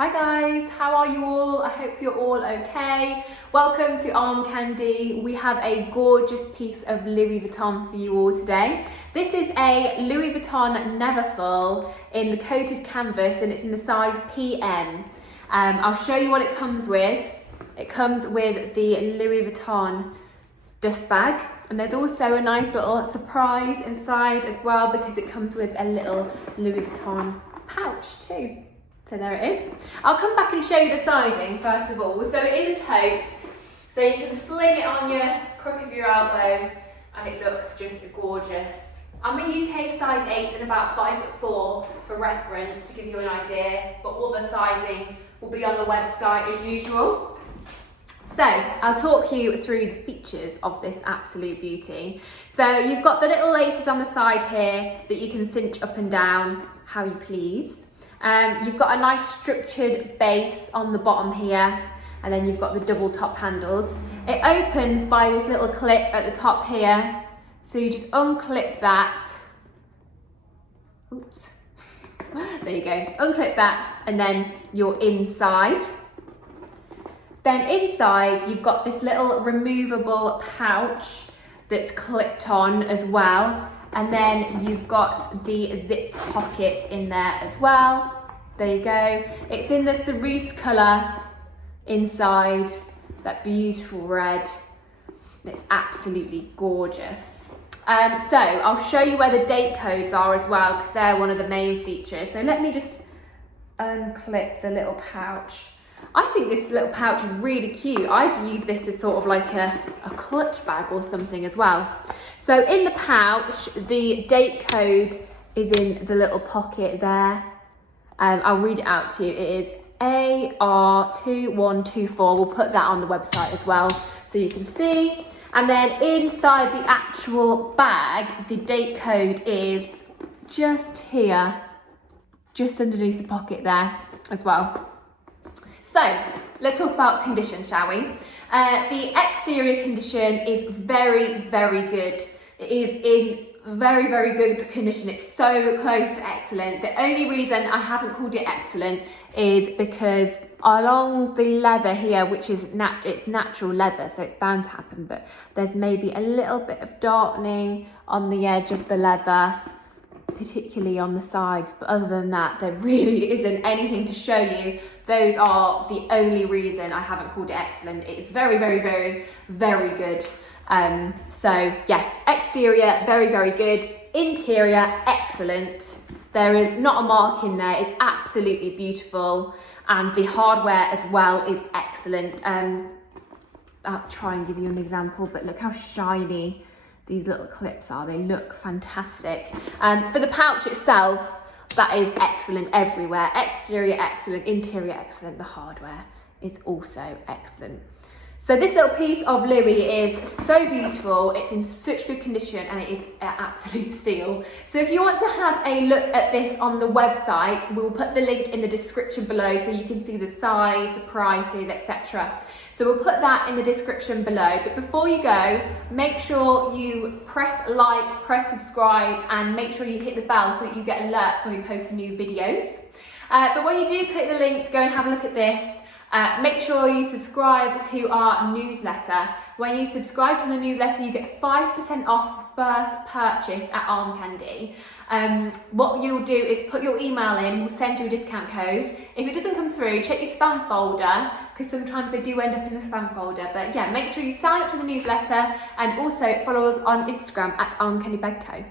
Hi guys, how are you all? I hope you're all okay. Welcome to Arm Candy. We have a gorgeous piece of Louis Vuitton for you all today. This is a Louis Vuitton Neverfull in the coated canvas and it's in the size PM. I'll show you what it comes with. It comes with the Louis Vuitton dust bag, and there's also a nice little surprise inside as well because it comes with a little Louis Vuitton pouch too. So there it is. I'll come back and show you the sizing first of all. So it is a tote, so you can sling it on your crook of your elbow and it looks just gorgeous. I'm a UK size 8 and about 5'4" for reference to give you an idea, but all the sizing will be on the website as usual. So I'll talk you through the features of this absolute beauty. So you've got the little laces on the side here that you can cinch up and down how you please. You've got a nice structured base on the bottom here, and then you've got the double top handles. It opens by this little clip at the top here, so you just unclip that. Oops, there you go, unclip that and then you're inside. Then inside you've got this little removable pouch that's clipped on as well. And then you've got the zipped pocket in there as well. There you go. It's in the cerise colour inside, that beautiful red. It's absolutely gorgeous. So I'll show you where the date codes are as well because they're one of the main features. So let me just unclip the little pouch. I think this little pouch is really cute. I'd use this as sort of like a clutch bag or something as well. So in the pouch, the date code is in the little pocket there. I'll read it out to you. It is AR2124. We'll put that on the website as well so you can see. And then inside the actual bag, the date code is just here, just underneath the pocket there as well. So let's talk about condition, shall we? The exterior condition is very, very good. It is in very, very good condition. It's so close to excellent. The only reason I haven't called it excellent is because along the leather here, which is it's natural leather, so it's bound to happen, but there's maybe a little bit of darkening on the edge of the leather, particularly on the sides, but other than that there really isn't anything to show you. Those are the only reason I haven't called it excellent. It's very, very, very, very good. So yeah, exterior very, very good, interior excellent. There is not a mark in there. It's absolutely beautiful, and the hardware as well is excellent. I'll try and give you an example, but look how shiny these little clips are. They look fantastic. For the pouch itself, that is excellent everywhere. Exterior excellent, interior excellent. The hardware is also excellent. So this little piece of Louis is so beautiful. It's in such good condition and it is an absolute steal. So if you want to have a look at this on the website, we'll put the link in the description below so you can see the size, the prices, etc. So we'll put that in the description below. But before you go, make sure you press like, press subscribe, and make sure you hit the bell so that you get alerts when we post new videos. But when you do click the link to go and have a look at this, make sure you subscribe to our newsletter. When you subscribe to the newsletter, you get 5% off first purchase at Arm Candy. What you'll do is put your email in, we'll send you a discount code. If it doesn't come through, check your spam folder because sometimes they do end up in the spam folder. But yeah, make sure you sign up to the newsletter and also follow us on Instagram at Arm Candy Bag Co.